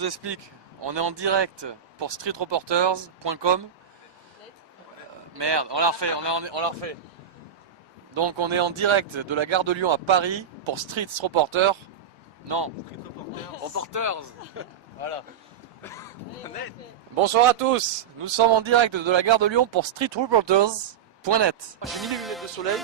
vous explique. On est en direct pour streetreporters.com. Merde, on la refait, on la refait. Donc on est en direct de la gare de Lyon à Paris pour Street Reporter. Non, Reporters. Voilà. Bonsoir à tous, nous sommes en direct de la gare de Lyon pour streetreporters.net. J'ai mis les lunettes de soleil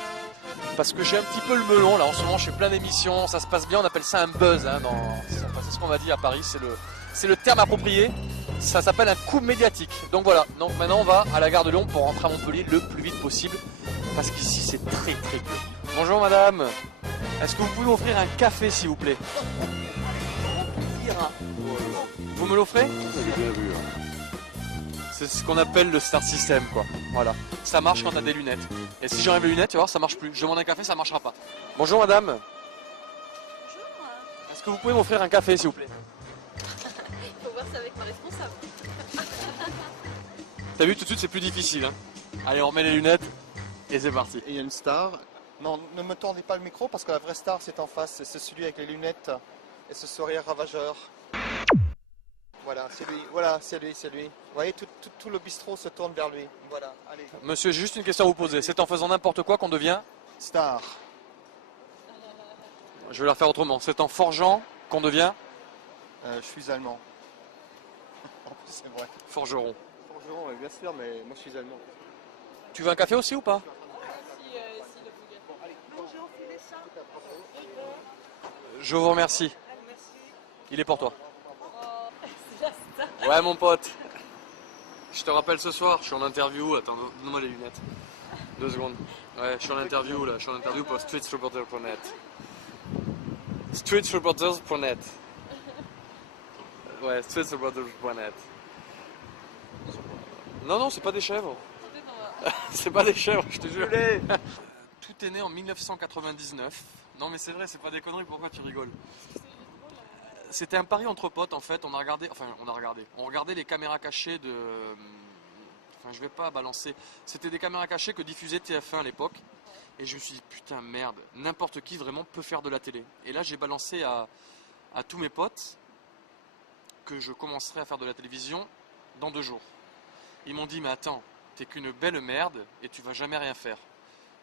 parce que j'ai un petit peu le melon là en ce moment, je fais plein d'émissions, ça se passe bien, on appelle ça un buzz, hein, c'est ce qu'on va dire à Paris, c'est le terme approprié, ça s'appelle un coup médiatique. Donc voilà, donc maintenant on va à la gare de Lyon pour rentrer à Montpellier le plus vite possible parce qu'ici c'est très très dur. Bonjour madame, est-ce que vous pouvez m'offrir un café s'il vous plaît? Vous me l'offrez? C'est ce qu'on appelle le star system quoi. Voilà. Ça marche quand t'as des lunettes. Et si j'enlève les lunettes, tu vas voir, ça marche plus. Je demande un café, ça marchera pas. Bonjour madame. Bonjour. Est-ce que vous pouvez m'offrir un café s'il vous plaît? Il faut voir ça avec ma responsable. T'as vu, tout de suite c'est plus difficile. Hein. Allez, on remet les lunettes et c'est parti. Et il y a une star. Non, ne me tordez pas le micro parce que la vraie star c'est en face. C'est celui avec les lunettes et ce sourire ravageur. Voilà, c'est lui. Voilà, c'est lui, c'est lui. Vous voyez, tout le bistrot se tourne vers lui. Voilà, allez. Monsieur, j'ai juste une question à vous poser. C'est en faisant n'importe quoi qu'on devient Star. Je vais la faire autrement. C'est en forgeant qu'on devient Je suis allemand. En plus, c'est vrai. forgeron. Forgeron, bien sûr, mais moi je suis allemand. Tu veux un café aussi ou pas? Bonjour, Philessa. Je vous remercie. Il est pour toi. C'est la star. Ouais mon pote. Je te rappelle ce soir, je suis en interview. Attends, donne-moi les lunettes. 2 secondes. Ouais, je suis en interview là, je suis en interview pour streetreporters.net. Streetreporters.net. Ouais, streetreporters.net. Non, c'est pas des chèvres. C'est pas des chèvres, je te jure. Tout est né en 1999. Non mais c'est vrai, c'est pas des conneries, pourquoi tu rigoles? C'était un pari entre potes en fait, on regardait les caméras cachées de... Enfin je vais pas balancer, c'était des caméras cachées que diffusait TF1 à l'époque. Et je me suis dit putain merde, n'importe qui vraiment peut faire de la télé. Et là j'ai balancé à tous mes potes que je commencerai à faire de la télévision dans 2 jours. Ils m'ont dit mais attends, t'es qu'une belle merde et tu vas jamais rien faire.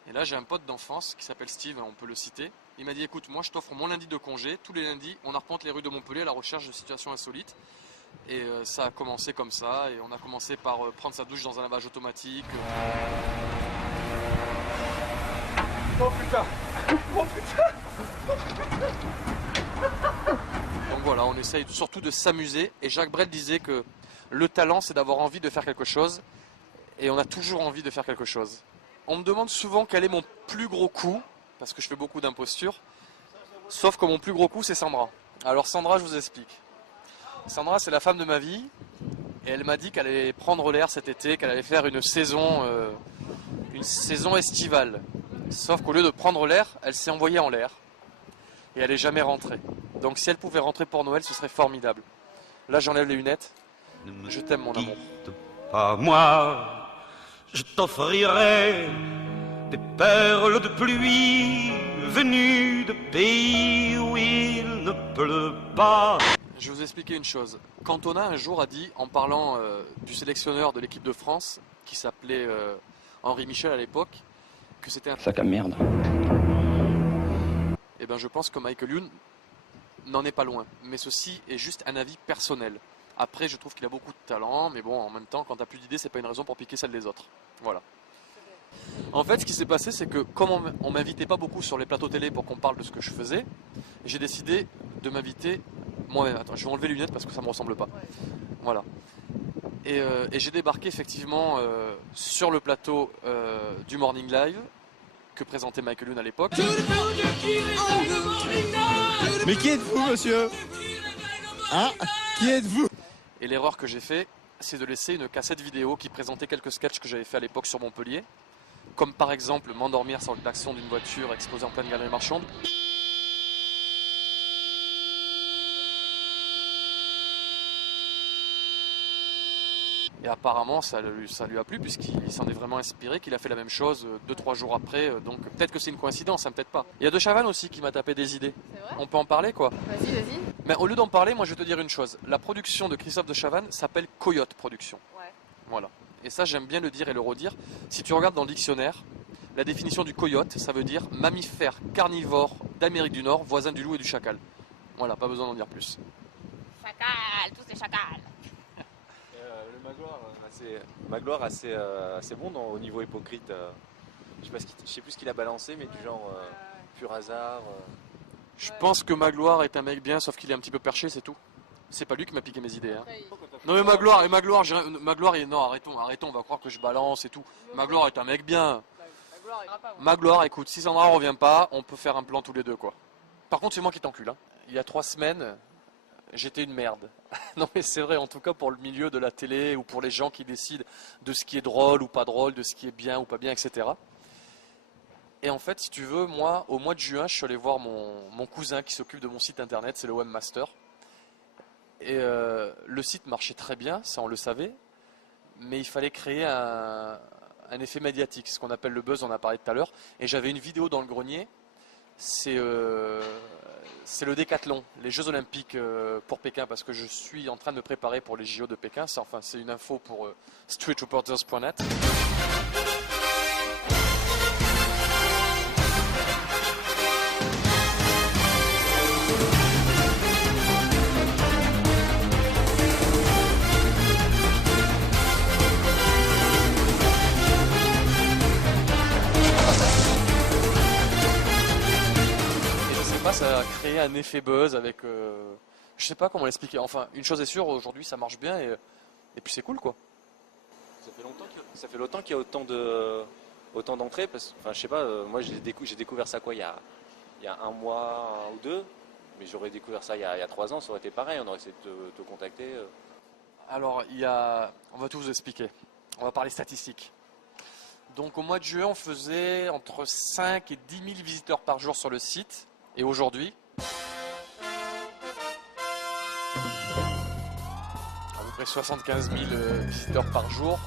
Et là j'ai un pote d'enfance qui s'appelle Steve, on peut le citer. Il m'a dit écoute, moi je t'offre mon lundi de congé, tous les lundis on arpente les rues de Montpellier à la recherche de situations insolites. Et ça a commencé comme ça, et on a commencé par prendre sa douche dans un lavage automatique. Oh putain! Oh putain! Donc voilà, on essaye surtout de s'amuser, et Jacques Brel disait que le talent c'est d'avoir envie de faire quelque chose, et on a toujours envie de faire quelque chose. On me demande souvent quel est mon plus gros coup, parce que je fais beaucoup d'impostures, sauf que mon plus gros coup c'est Sandra. Alors Sandra, je vous explique. Sandra c'est la femme de ma vie, et elle m'a dit qu'elle allait prendre l'air cet été, qu'elle allait faire une saison estivale. Sauf qu'au lieu de prendre l'air, elle s'est envoyée en l'air, et elle n'est jamais rentrée. Donc si elle pouvait rentrer pour Noël, ce serait formidable. Là j'enlève les lunettes, je t'aime mon amour. Pas moi, je t'offrirai des perles de pluie venues de pays où il ne pleut pas. Je vais vous expliquer une chose. Cantona un jour a dit, en parlant du sélectionneur de l'équipe de France, qui s'appelait Henri Michel à l'époque, que c'était un sac à merde. Eh bien je pense que Michael Youn n'en est pas loin. Mais ceci est juste un avis personnel. Après je trouve qu'il a beaucoup de talent, mais bon en même temps quand t'as plus d'idées c'est pas une raison pour piquer celle des autres. Voilà. En fait ce qui s'est passé c'est que comme on m'invitait pas beaucoup sur les plateaux télé pour qu'on parle de ce que je faisais, j'ai décidé de m'inviter moi-même. Attends, je vais enlever les lunettes parce que ça me ressemble pas. Voilà. Et j'ai débarqué effectivement sur le plateau du Morning Live que présentait Michael Youn à l'époque. Mais qui êtes-vous, monsieur? Hein? Qui êtes-vous? Et l'erreur que j'ai fait, c'est de laisser une cassette vidéo qui présentait quelques sketchs que j'avais fait à l'époque sur Montpellier, comme par exemple m'endormir sur le klaxon d'une voiture exposée en pleine galerie marchande. Et apparemment ça lui a plu puisqu'il s'en est vraiment inspiré, qu'il a fait la même chose 2-3 jours après, donc peut-être que c'est une coïncidence, hein, peut-être pas. Il y a De Chavannes aussi qui m'a tapé des idées. C'est vrai? On peut en parler quoi. Vas-y. Mais au lieu d'en parler, moi je vais te dire une chose. La production de Christophe de Chavannes s'appelle Coyote Production. Ouais. Voilà. Et ça, j'aime bien le dire et le redire. Si tu regardes dans le dictionnaire, la définition du coyote, ça veut dire mammifère carnivore d'Amérique du Nord, voisin du loup et du chacal. Voilà, pas besoin d'en dire plus. Chacal, tous ces chacals. Le Magloire assez bon au niveau hypocrite. Je sais plus ce qu'il a balancé, mais du genre pur hasard. Je pense que Magloire est un mec bien, sauf qu'il est un petit peu perché, c'est tout. C'est pas lui qui m'a piqué mes idées. Hein. Non mais Magloire, non, arrêtons, on va croire que je balance et tout. Magloire est un mec bien. Magloire, écoute, si Sandra revient pas, on peut faire un plan tous les deux, quoi. Par contre, c'est moi qui t'encule. Hein. Il y a 3 semaines, j'étais une merde. Non mais c'est vrai, en tout cas pour le milieu de la télé ou pour les gens qui décident de ce qui est drôle ou pas drôle, de ce qui est bien ou pas bien, etc. Et en fait, si tu veux, moi, au mois de juin, je suis allé voir mon cousin qui s'occupe de mon site internet, c'est le Webmaster. Et le site marchait très bien, ça on le savait, mais il fallait créer un effet médiatique, ce qu'on appelle le buzz, on a parlé tout à l'heure. Et j'avais une vidéo dans le grenier, c'est le décathlon, les Jeux Olympiques pour Pékin, parce que je suis en train de me préparer pour les JO de Pékin. C'est une info pour streetreporters.net. Ça a créé un effet buzz avec... je sais pas comment l'expliquer. Enfin, une chose est sûre, aujourd'hui ça marche bien et puis c'est cool, quoi. Ça fait longtemps qu'il y a autant d'entrées. Enfin, je sais pas, moi j'ai découvert ça quoi, il y a 1 mois ou 2, mais j'aurais découvert ça il y a 3 ans, ça aurait été pareil, on aurait essayé de te contacter. Alors, on va tout vous expliquer. On va parler statistiques. Donc au mois de juin, on faisait entre 5 et 10 000 visiteurs par jour sur le site. Et aujourd'hui, à peu près 75 000 visiteurs par jour,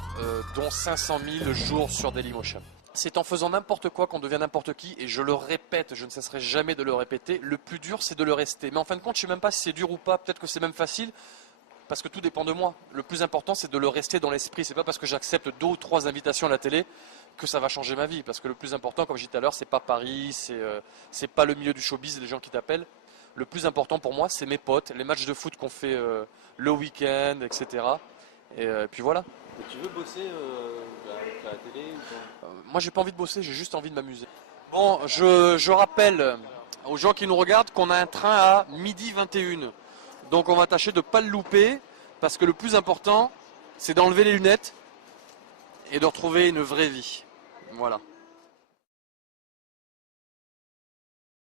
dont 500 000 jours sur Dailymotion. C'est en faisant n'importe quoi qu'on devient n'importe qui, et je le répète, je ne cesserai jamais de le répéter, le plus dur c'est de le rester. Mais en fin de compte, je ne sais même pas si c'est dur ou pas, peut-être que c'est même facile, parce que tout dépend de moi. Le plus important c'est de le rester dans l'esprit, c'est pas parce que j'accepte 2 ou 3 invitations à la télé que ça va changer ma vie, parce que le plus important, comme je disais tout à l'heure, c'est pas Paris, c'est pas le milieu du showbiz, les gens qui t'appellent. Le plus important pour moi, c'est mes potes, les matchs de foot qu'on fait le week-end, etc. Et puis voilà. Et tu veux bosser avec la télé moi, j'ai pas envie de bosser, j'ai juste envie de m'amuser. Bon, je rappelle aux gens qui nous regardent qu'on a un train à 12h21. Donc on va tâcher de pas le louper, parce que le plus important, c'est d'enlever les lunettes et de retrouver une vraie vie. Voilà.